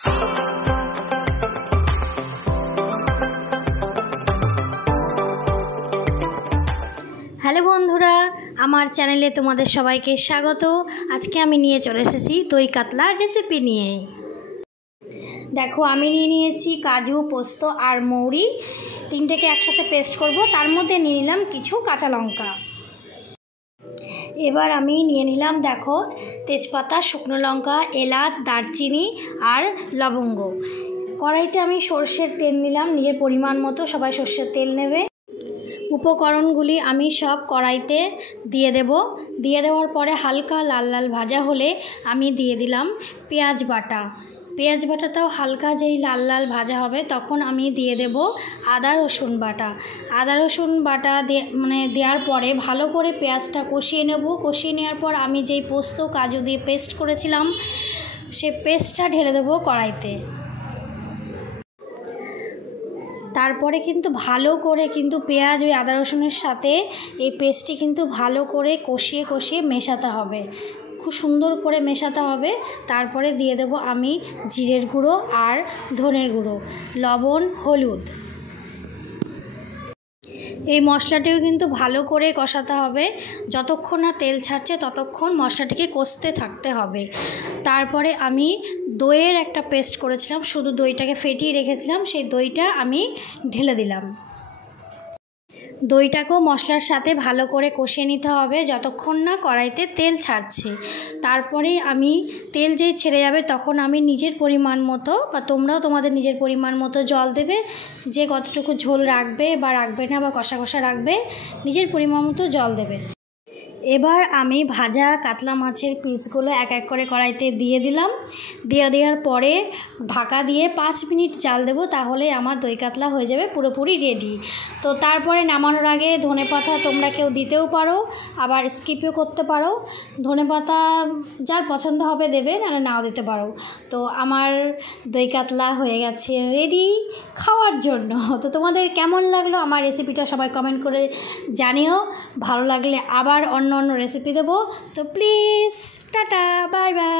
Hello বন্ধুরা, আমার চ্যানেলে তোমাদের সবাইকে স্বাগত। আজকে আমি নিয়ে চলে এসেছি দই কাতলার রেসিপি নিয়ে। দেখো, আমি নিয়েছি কাজু, পোস্ত আর মৌরি, তিনটেকে একসাথে পেস্ট করব। তার মধ্যে নিয়ে নিলাম কিছু কাঁচা লঙ্কা। এবার আমি নিয়ে নিলাম, দেখো, তেজপাতা, শুকনো লঙ্কা, এলাচ, দারচিনি আর লবঙ্গ। কড়াইতে আমি সর্ষের তেল নিলাম নিজের পরিমাণ মতো, সবাই সর্ষের তেল নেবে। উপকরণগুলি আমি সব কড়াইতে দিয়ে দেব। দিয়ে দেওয়ার পরে হালকা লাল লাল ভাজা হলে আমি দিয়ে দিলাম পেঁয়াজ বাটা। পেঁয়াজ বাটাটাও হালকা যেই লাল লাল ভাজা হবে তখন আমি দিয়ে দেব আদা রসুন বাটা। আদা রসুন বাটা দেওয়ার পরে ভালো করে পেঁয়াজটা কষিয়ে নেব। কষিয়ে নেওয়ার পর আমি যেই পোস্ত কাজু দিয়ে পেস্ট করেছিলাম সেই পেস্টটা ঢেলে দেবো কড়াইতে। তারপরে কিন্তু ভালো করে পেঁয়াজ ওই আদা রসুনের সাথে এই পেস্টটি কিন্তু ভালো করে কষিয়ে কষিয়ে মেশাতে হবে, খুব সুন্দর করে মেশাতে হবে। তারপরে দিয়ে দেবো আমি জিরের গুঁড়ো আর ধনের গুঁড়ো, লবণ, হলুদ। এই মশলাটিও কিন্তু ভালো করে কষাতে হবে, যতক্ষণ না তেল ছাড়ছে ততক্ষণ মশলাটিকে কষতে থাকতে হবে। তারপরে আমি দইয়ের একটা পেস্ট করেছিলাম, শুধু দইটাকে ফেটিয়ে রেখেছিলাম, সেই দইটা আমি ঢেলে দিলাম। দইটাকেও মশলার সাথে ভালো করে কষিয়ে নিতে হবে যতক্ষণ না কড়াইতে তেল ছাড়ছে। তারপরে আমি তেল যেই ছেড়ে যাবে তখন আমি নিজের পরিমাণ মতো, বা তোমরাও তোমাদের নিজের পরিমাণ মতো জল দেবে, যে কতটুকু ঝোল রাখবে বা রাখবে না, বা কষা কষা রাখবে, নিজের পরিমাণ মতো জল দেবে। এবার আমি ভাজা কাতলা মাছের পিসগুলো এক এক করে কড়াইতে দিয়ে দিলাম। দেওয়ার পরে ঢাকা দিয়ে 5 মিনিট জাল দেবো, তাহলে আমার দই কাতলা হয়ে যাবে পুরোপুরি রেডি। তো তারপরে নামানোর আগে ধনেপাতা তোমরা কেউ দিতেও পারো, আবার স্কিপও করতে পারো। ধনেপাতা যার পছন্দ হবে দেবে, নাহলে নাও দিতে পারো। তো আমার দই কাতলা হয়ে গেছে রেডি খাওয়ার জন্য। তো তোমাদের কেমন লাগলো আমার রেসিপিটা সবাই কমেন্ট করে জানিও। ভালো লাগলে আবার অন্য রেসিপি দেবো। তো প্লিজ টাটা, বাই বাই।